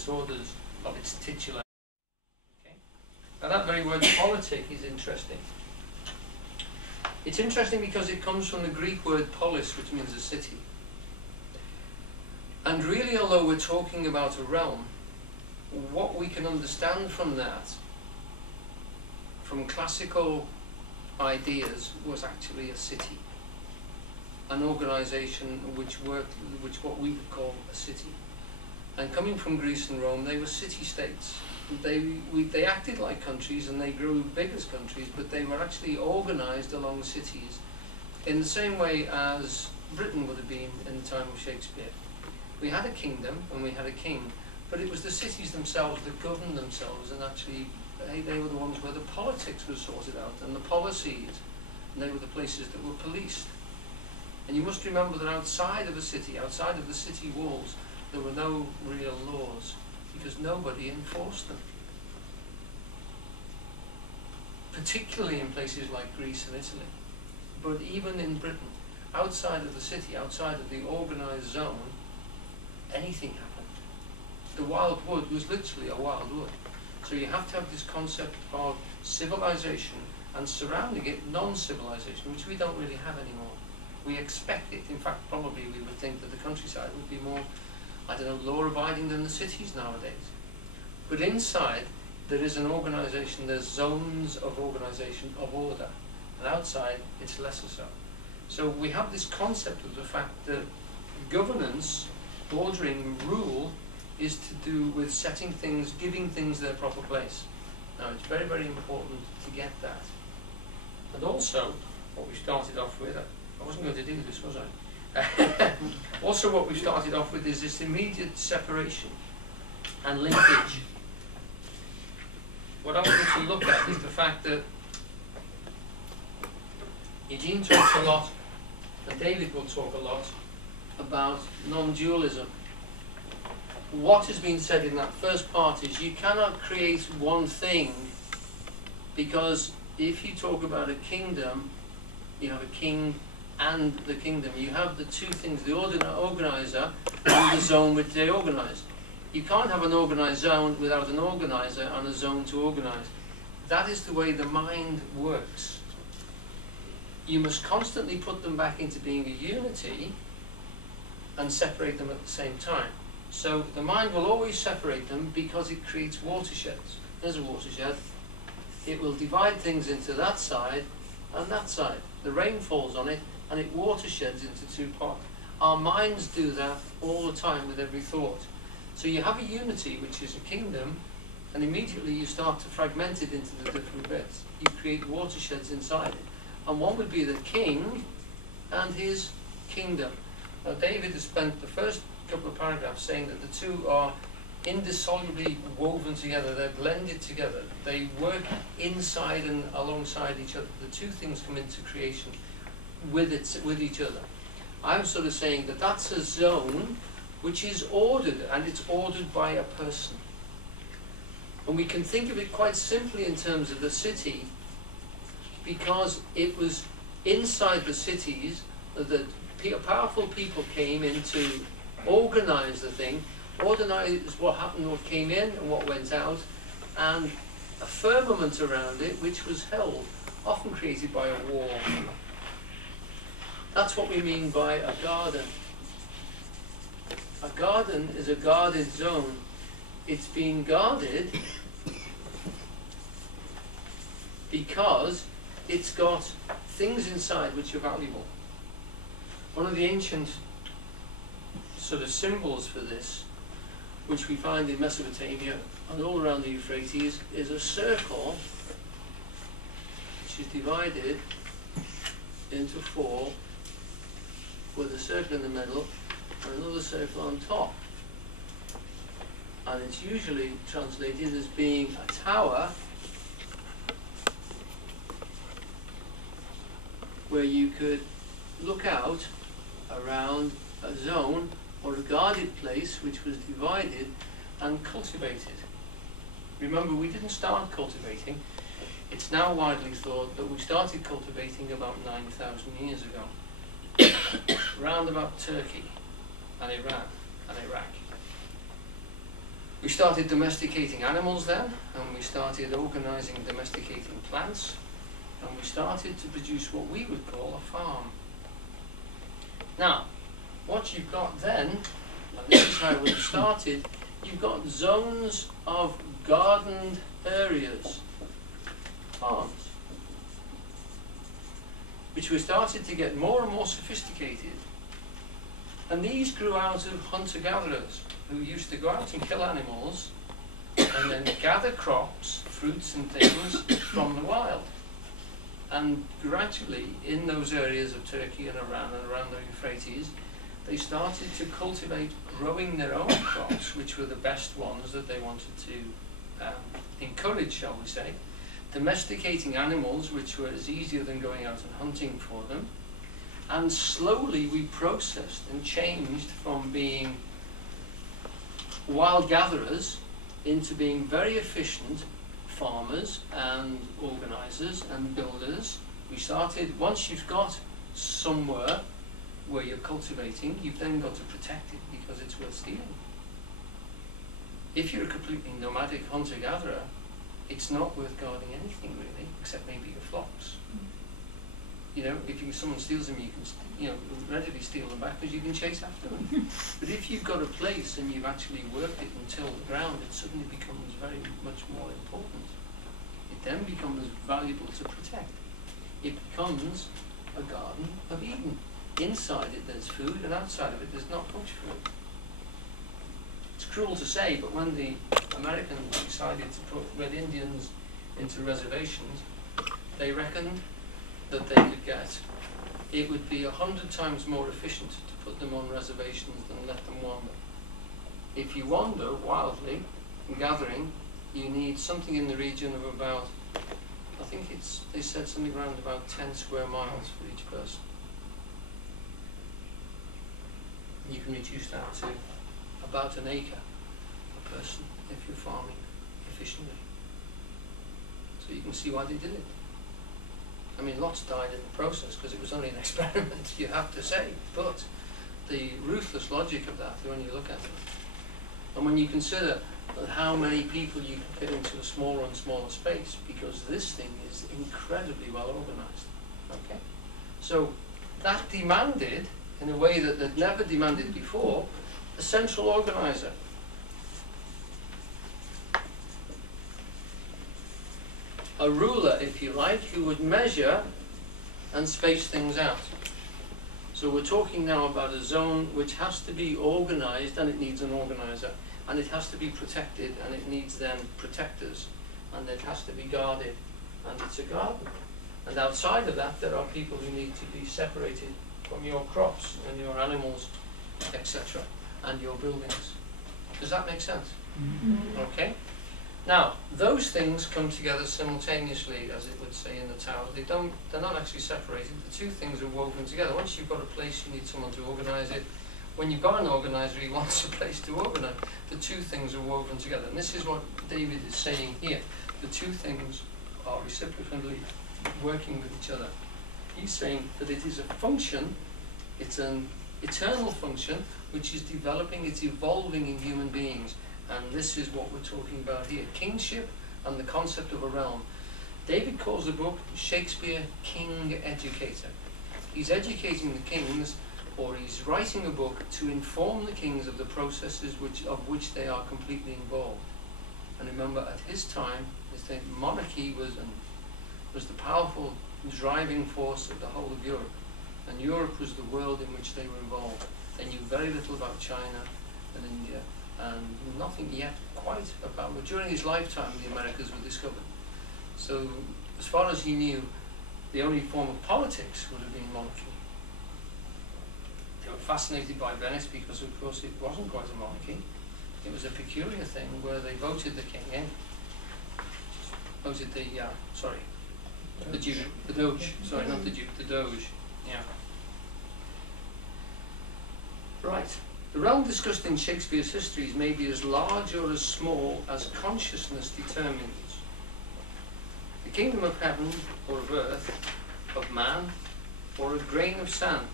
disorders of its titular. Okay. Now that very word politic is interesting. It's interesting because it comes from the Greek word polis, which means a city. And really, although we're talking about a realm, what we can understand from that, from classical ideas, was actually a city, an organization which what we would call a city. And coming from Greece and Rome, they were city-states. They acted like countries and they grew big as countries, but they were actually organized along cities in the same way as Britain would have been in the time of Shakespeare. We had a kingdom and we had a king, but it was the cities themselves that governed themselves, and actually they were the ones where the politics was sorted out and the policies, and they were the places that were policed. And you must remember that outside of a city, outside of the city walls, there were no real laws, because nobody enforced them. Particularly in places like Greece and Italy. But even in Britain, outside of the city, outside of the organised zone, anything happened. The wild wood was literally a wild wood. So you have to have this concept of civilization and surrounding it non-civilization, which we don't really have anymore. We expect it. In fact, probably we would think that the countryside would be more, I don't know, law-abiding than the cities nowadays. But inside, there is an organisation, there's zones of organisation, of order. And outside, it's lesser so. So we have this concept of the fact that governance, ordering, rule, is to do with setting things, giving things their proper place. Now, it's very, very important to get that. And also, what we started off with, I wasn't going to do this, was I? Also, what we started off with is this immediate separation and linkage. What I want you to look at is the fact that Eugene talks a lot, and David will talk a lot, about non-dualism. What has been said in that first part is you cannot create one thing, because if you talk about a kingdom, you have a king and the kingdom. You have the two things, the organizer and the zone which they organize. You can't have an organized zone without an organizer and a zone to organize. That is the way the mind works. You must constantly put them back into being a unity and separate them at the same time. So the mind will always separate them because it creates watersheds. There's a watershed. It will divide things into that side and that side. The rain falls on it and it watersheds into two parts. Our minds do that all the time with every thought. So you have a unity, which is a kingdom, and immediately you start to fragment it into the different bits. You create watersheds inside it. And one would be the king and his kingdom. Now David has spent the first couple of paragraphs saying that the two are indissolubly woven together, they're blended together, they work inside and alongside each other. The two things come into creation with each other. I'm sort of saying that that's a zone which is ordered, and it's ordered by a person. And we can think of it quite simply in terms of the city, because it was inside the cities that powerful people came in to organize the thing, organize what happened, what came in and what went out, and a firmament around it which was held, often created by a wall. That's what we mean by a garden. A garden is a guarded zone. It's being guarded because it's got things inside which are valuable. One of the ancient sort of symbols for this, which we find in Mesopotamia and all around the Euphrates, is a circle which is divided into four, with a circle in the middle and another circle on top. And it's usually translated as being a tower where you could look out around a zone or a guarded place which was divided and cultivated. Remember, we didn't start cultivating. It's now widely thought that we started cultivating about 9,000 years ago, round about Turkey and Iran and Iraq. We started domesticating animals then, and we started organising domesticating plants, and we started to produce what we would call a farm. Now, what you've got then, and this is how it started, you've got zones of gardened areas, farms, which were started to get more and more sophisticated. And these grew out of hunter-gatherers who used to go out and kill animals and then gather crops, fruits and things from the wild. And gradually, in those areas of Turkey and around the Euphrates, they started to cultivate growing their own crops, which were the best ones that they wanted to encourage, shall we say. Domesticating animals, which were as easier than going out and hunting for them. And slowly we processed and changed from being wild gatherers into being very efficient farmers and organisers and builders. We started, once you've got somewhere where you're cultivating, you've then got to protect it because it's worth stealing. If you're a completely nomadic hunter-gatherer, it's not worth guarding anything really, except maybe your flocks. You know, if someone steals them, you can readily steal them back because you can chase after them. But if you've got a place and you've actually worked it and tilled the ground, it suddenly becomes very much more important. It then becomes valuable to protect. It becomes a garden of Eden. Inside it there's food, and outside of it there's not much food. It's cruel to say, but when the Americans decided to put Red Indians into reservations, they reckoned that they could get, it would be 100 times more efficient to put them on reservations than let them wander. If you wander wildly, gathering, you need something in the region of about, I think they said something around about 10 square miles for each person. You can reduce that to about an acre per person if you're farming efficiently. So you can see why they did it. I mean, lots died in the process because it was only an experiment, you have to say, but the ruthless logic of that, when you look at it, and when you consider how many people you can fit into a smaller and smaller space, because this thing is incredibly well organized, okay? So that demanded, in a way that they'd never demanded before, a central organizer. A ruler, if you like, who would measure and space things out. So we're talking now about a zone which has to be organized, and it needs an organizer, and it has to be protected, and it needs then protectors, and it has to be guarded, and it's a garden. And outside of that, there are people who need to be separated from your crops and your animals, etc., and your buildings. Does that make sense? Mm-hmm. Okay. Now, those things come together simultaneously, as it would say in the Tower. They're not actually separated. The two things are woven together. Once you've got a place, you need someone to organize it. When you've got an organizer, he wants a place to organize. The two things are woven together. And this is what David is saying here. The two things are reciprocally working with each other. He's saying that it is a function, it's an eternal function, which is developing, it's evolving in human beings. And this is what we're talking about here. Kingship and the concept of a realm. David calls the book Shakespeare King Educator. He's educating the kings, or he's writing a book to inform the kings of the processes of which they are completely involved. And remember, at his time, the monarchy was the powerful driving force of the whole of Europe. And Europe was the world in which they were involved. They knew very little about China and India, and nothing yet quite about, but during his lifetime the Americas were discovered. So as far as he knew, the only form of politics would have been monarchy. They were fascinated by Venice because of course it wasn't quite a monarchy. It was a peculiar thing where they voted the king in. Voted the, the Duke, the Doge, sorry, not the Duke, the Doge, yeah. Right. The realm discussed in Shakespeare's histories may be as large or as small as consciousness determines. The kingdom of heaven, or of earth, of man, or a grain of sand.